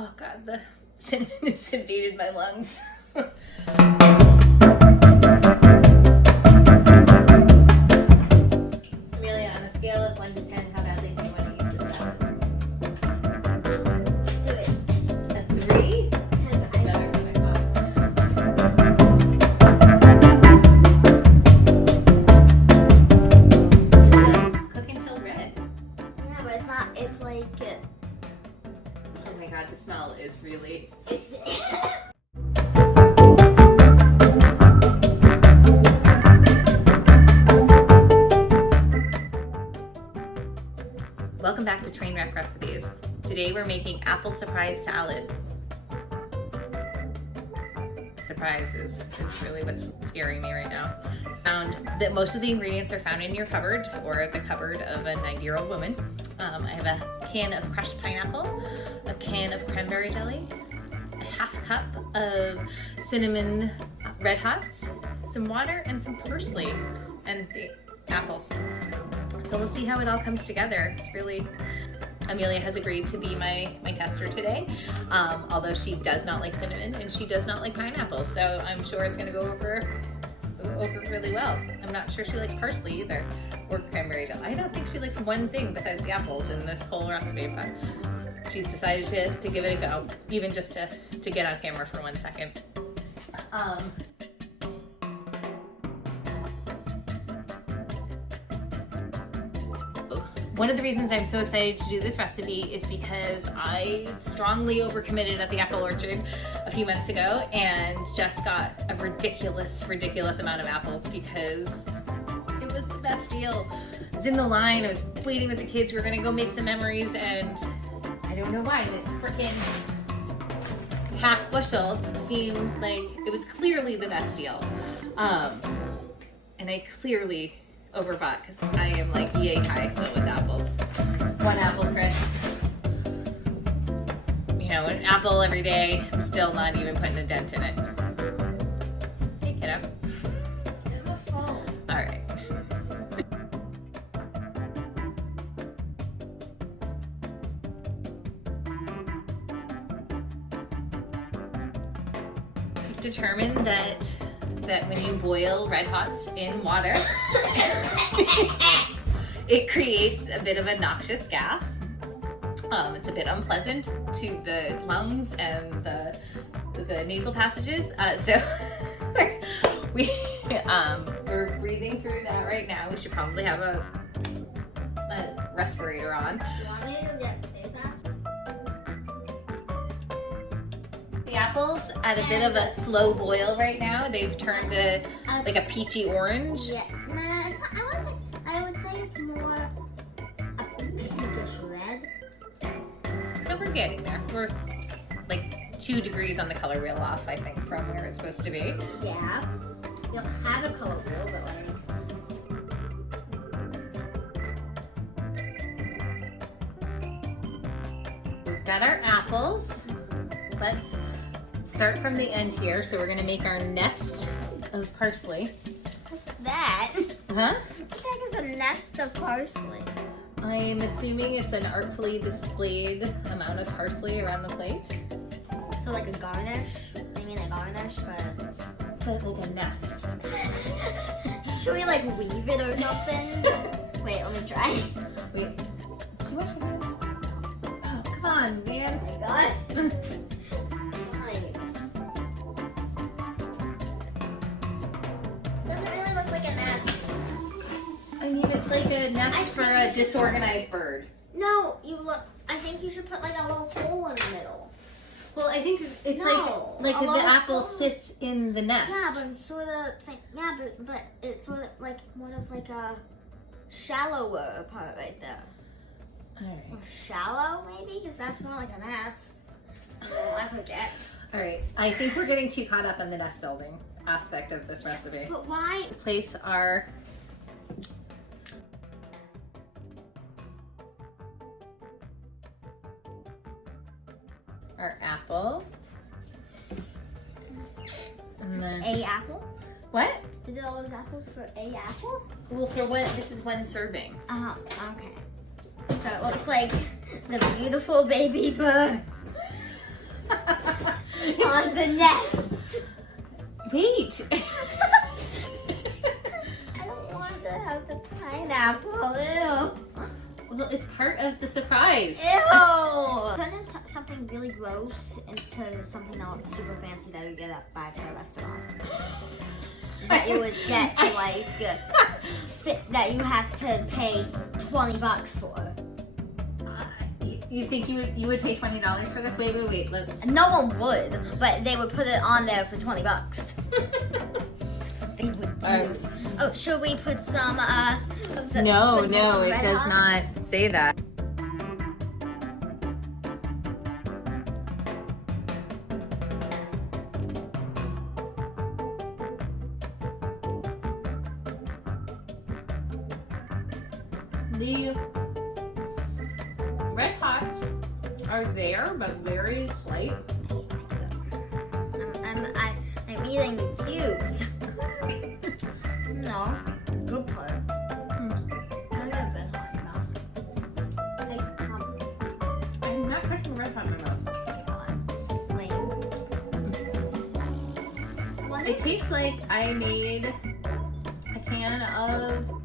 Oh God, the cinnamon has invaded my lungs. Amelia, on a scale of 1 to 10, how badly do you want to eat this salad? 3. A 3? That's better than I thought. Cook until red. Yeah, but it's not, it's like... Oh my God, the smell is really... Welcome back to Trainwreck Recipes. Today we're making apple surprise salad. Surprise is really what's scaring me right now. Found that most of the ingredients are found in your cupboard or the cupboard of a 90-year-old woman. I have a can of crushed pineapple, a can of cranberry jelly, a half cup of cinnamon red hots, some water, and some parsley, and the apples. So we'll see how it all comes together. It's really, Amelia has agreed to be my tester today, although she does not like cinnamon and she does not like pineapple. So I'm sure it's gonna go over really well. I'm not sure she likes parsley either, or cranberry jell. I don't think she likes one thing besides the apples in this whole recipe, but she's decided to give it a go, even just to get on camera for 1 second. One of the reasons I'm so excited to do this recipe is because I strongly overcommitted at the apple orchard a few months ago and just got a ridiculous amount of apples because it was the best deal. I was in the line, I was waiting with the kids, we were gonna go make some memories, and I don't know why this frickin' half bushel seemed like it was clearly the best deal. And I clearly overbought because I am like yay high still with apples. 1 apple crisp. You know, an apple every day. I'm still not even putting a dent in it. Hey kiddo. Alright. I've determined that when you boil red hots in water, it creates a bit of a noxious gas. It's a bit unpleasant to the lungs and the nasal passages. So we're breathing through that right now. We should probably have a respirator on. The apples at a bit of a slow boil right now. They've turned like a peachy orange. Yeah, I would say it's more a pinkish red. So we're getting there. We're like 2 degrees on the color wheel off, I think, from where it's supposed to be. Yeah. You don't have a color wheel, but like... We've got our apples. Let's start from the end here. So we're gonna make our nest of parsley. What's that? Huh? What the heck is a nest of parsley? I'm assuming it's an artfully displayed amount of parsley around the plate. So like a garnish? I mean a garnish, but like a nest. Should we like weave it or something? Wait, let me try. Wait, too much of this? Oh, come on, man. Oh my god. Doesn't really look like a nest. I mean, it's like a nest for a disorganized bird. No, I think you should put like a little hole in the middle. Well, I think it's like the apple sits in the nest. Yeah, but it's sort of but it's sort of like one of like a shallower part right there. Alright. Or shallow maybe, because that's more like a nest. Oh, I forget. Alright, I think we're getting too caught up on the nest building aspect of this recipe. But why? Place our apple. And then A apple? what? You did all those apples for a apple? Well, for what? This is 1 serving. Oh, okay. So it looks like the beautiful baby bird. on the nest. Wait. I don't want to have the pineapple. Ew. Well, it's part of the surprise. Ew. Turn something really gross into something else super fancy that you get at a 5-star restaurant. That you would get for like that you have to pay $20 for. You think you would pay $20 for this? Wait. Let's. No one would, but they would put it on there for $20. They would do. Oh, should we put some? No, some it red does hot? not say that. The red hots are there, but very slight. I'm eating the cubes. No, good part. I'm not putting red hot in my mouth. It tastes like I made a can of